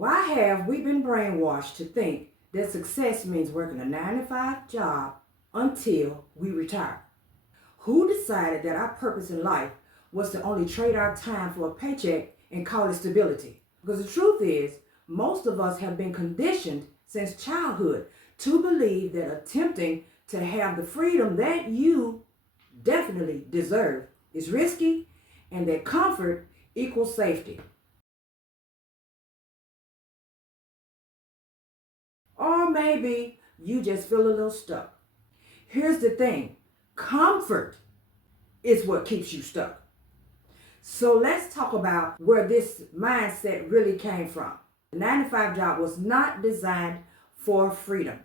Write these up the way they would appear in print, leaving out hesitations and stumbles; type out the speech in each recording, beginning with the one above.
Why have we been brainwashed to think that success means working a 9 to 5 job until we retire? Who decided that our purpose in life was to only trade our time for a paycheck and call it stability? Because the truth is, most of us have been conditioned since childhood to believe that attempting to have the freedom that you definitely deserve is risky and that comfort equals safety. Or maybe you just feel a little stuck. Here's the thing, comfort is what keeps you stuck. So let's talk about where this mindset really came from. The 9 to 5 job was not designed for freedom.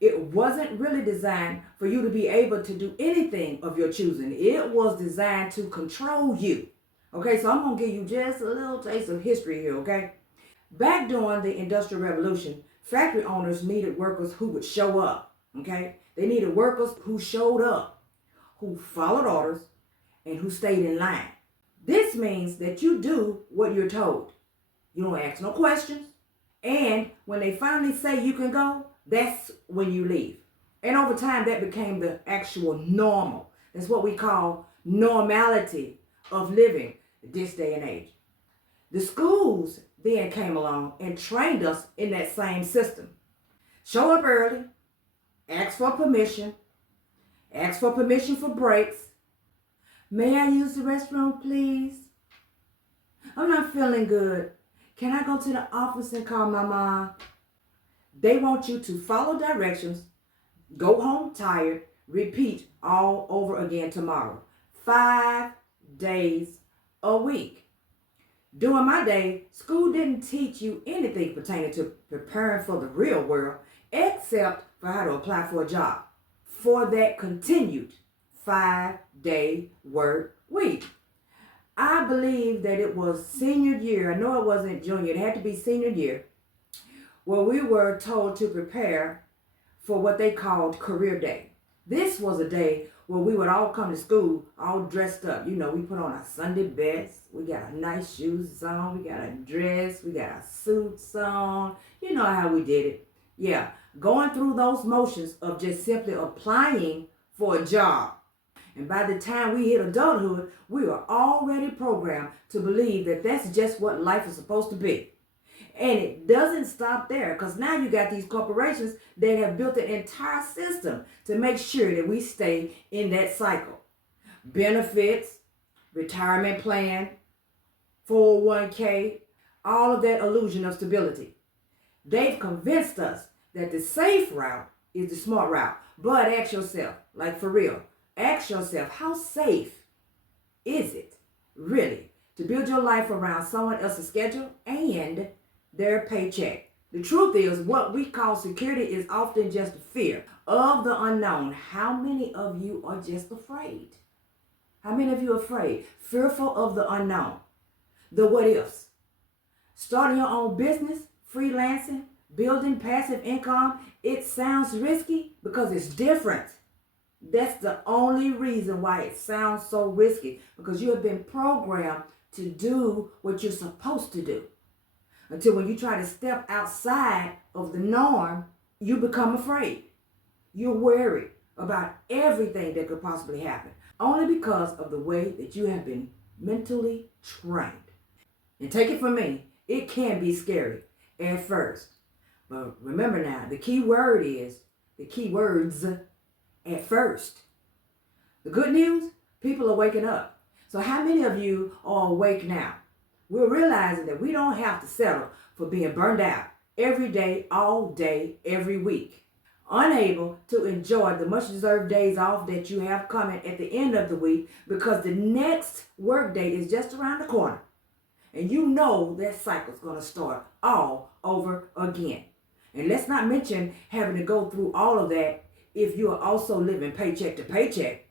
It wasn't really designed for you to be able to do anything of your choosing. It was designed to control you. Okay, so I'm going to give you just a little taste of history here, okay? Back during the Industrial Revolution, factory owners needed workers who would show up, okay? They needed workers who showed up, who followed orders, and who stayed in line. This means that you do what you're told. You don't ask no questions. And when they finally say you can go, that's when you leave. And over time, that became the actual normal. That's what we call normality of living this day and age. The schools then came along and trained us in that same system. Show up early, ask for permission for breaks. May I use the restroom, please? I'm not feeling good. Can I go to the office and call my mom? They want you to follow directions, go home tired, repeat all over again tomorrow. 5 days a week. During my day, school didn't teach you anything pertaining to preparing for the real world except for how to apply for a job for that continued 5-day work week. I believe that it was senior year. I know it wasn't junior. It had to be senior year where we were told to prepare for what they called career day. This was a day where we would all come to school all dressed up. You know, we put on our Sunday best. We got our nice shoes on. We got our dress. We got our suits on. You know how we did it. Yeah, going through those motions of just simply applying for a job. And by the time we hit adulthood, we were already programmed to believe that that's just what life is supposed to be. And it doesn't stop there, because now you got these corporations that have built an entire system to make sure that we stay in that cycle. Benefits, retirement plan, 401k, all of that illusion of stability. They've convinced us that the safe route is the smart route. But ask yourself, like for real, ask yourself, how safe is it really to build your life around someone else's schedule and their paycheck? The truth is, what we call security is often just fear of the unknown. How many of you are just afraid? How many of you are afraid? Fearful of the unknown. The what ifs. Starting your own business, freelancing, building passive income, it sounds risky because it's different. That's the only reason why it sounds so risky, because you have been programmed to do what you're supposed to do. Until when you try to step outside of the norm, you become afraid. You're worried about everything that could possibly happen, only because of the way that you have been mentally trained. And take it from me, it can be scary at first. But remember now, the key word is, the key words, at first. The good news, people are waking up. So how many of you are awake now? We're realizing that we don't have to settle for being burned out every day, all day, every week. Unable to enjoy the much deserved days off that you have coming at the end of the week because the next work day is just around the corner. And you know that cycle's going to start all over again. And let's not mention having to go through all of that if you are also living paycheck to paycheck.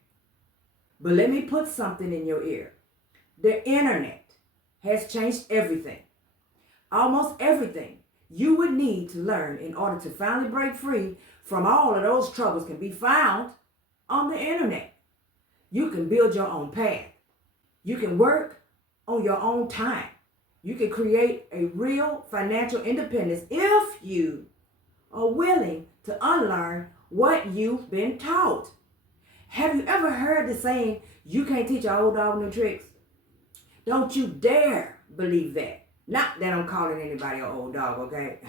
But let me put something in your ear. The internet has changed everything. Almost everything you would need to learn in order to finally break free from all of those troubles can be found on the internet. You can build your own path. You can work on your own time. You can create a real financial independence if you are willing to unlearn what you've been taught. Have you ever heard the saying, you can't teach an old dog new tricks? Don't you dare believe that. Not that I'm calling anybody an old dog, okay?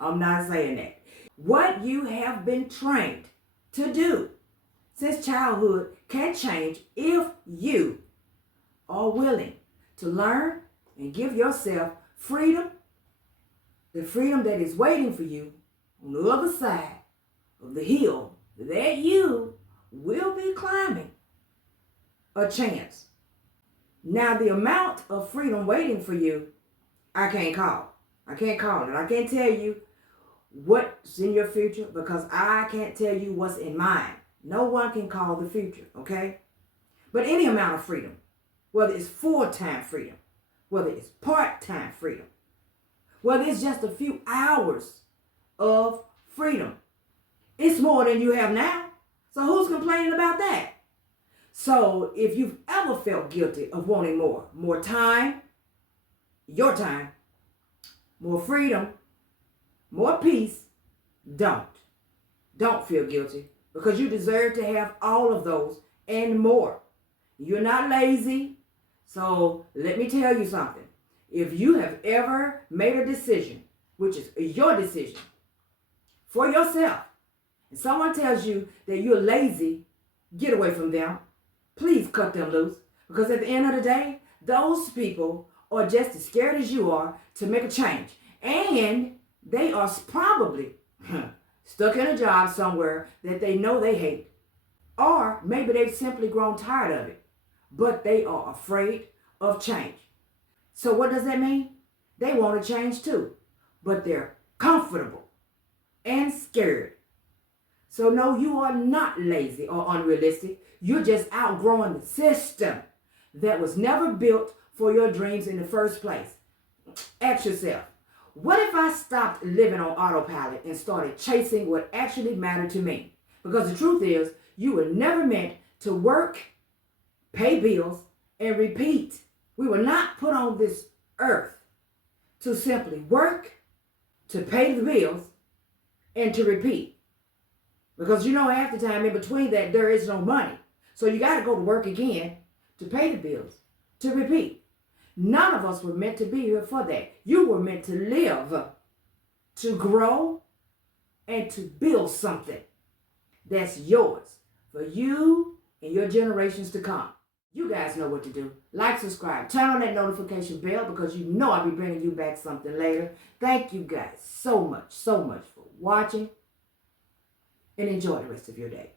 I'm not saying that. What you have been trained to do since childhood can change if you are willing to learn and give yourself freedom, the freedom that is waiting for you on the other side of the hill that you will be climbing. A chance. Now, the amount of freedom waiting for you, I can't call. I can't call it. I can't tell you what's in your future because I can't tell you what's in mine. No one can call the future, okay? But any amount of freedom, whether it's full-time freedom, whether it's part-time freedom, whether it's just a few hours of freedom, it's more than you have now. So who's complaining about that? So if you've ever felt guilty of wanting more time, your time, more freedom, more peace, don't feel guilty because you deserve to have all of those and more. You're not lazy. So let me tell you something. If you have ever made a decision, which is your decision for yourself, and someone tells you that you're lazy, get away from them. Please cut them loose. Because at the end of the day, those people are just as scared as you are to make a change. And they are probably stuck in a job somewhere that they know they hate. Or maybe they've simply grown tired of it. But they are afraid of change. So what does that mean? They want to change too. But they're comfortable and scared. So no, you are not lazy or unrealistic. You're just outgrowing the system that was never built for your dreams in the first place. Ask yourself, what if I stopped living on autopilot and started chasing what actually mattered to me? Because the truth is, you were never meant to work, pay bills, and repeat. We were not put on this earth to simply work, to pay the bills, and to repeat. Because you know half the time in between that there is no money. So you got to go to work again to pay the bills, to repeat. None of us were meant to be here for that. You were meant to live, to grow, and to build something that's yours for you and your generations to come. You guys know what to do. Like, subscribe, turn on that notification bell because you know I'll be bringing you back something later. Thank you guys so much for watching. And enjoy the rest of your day.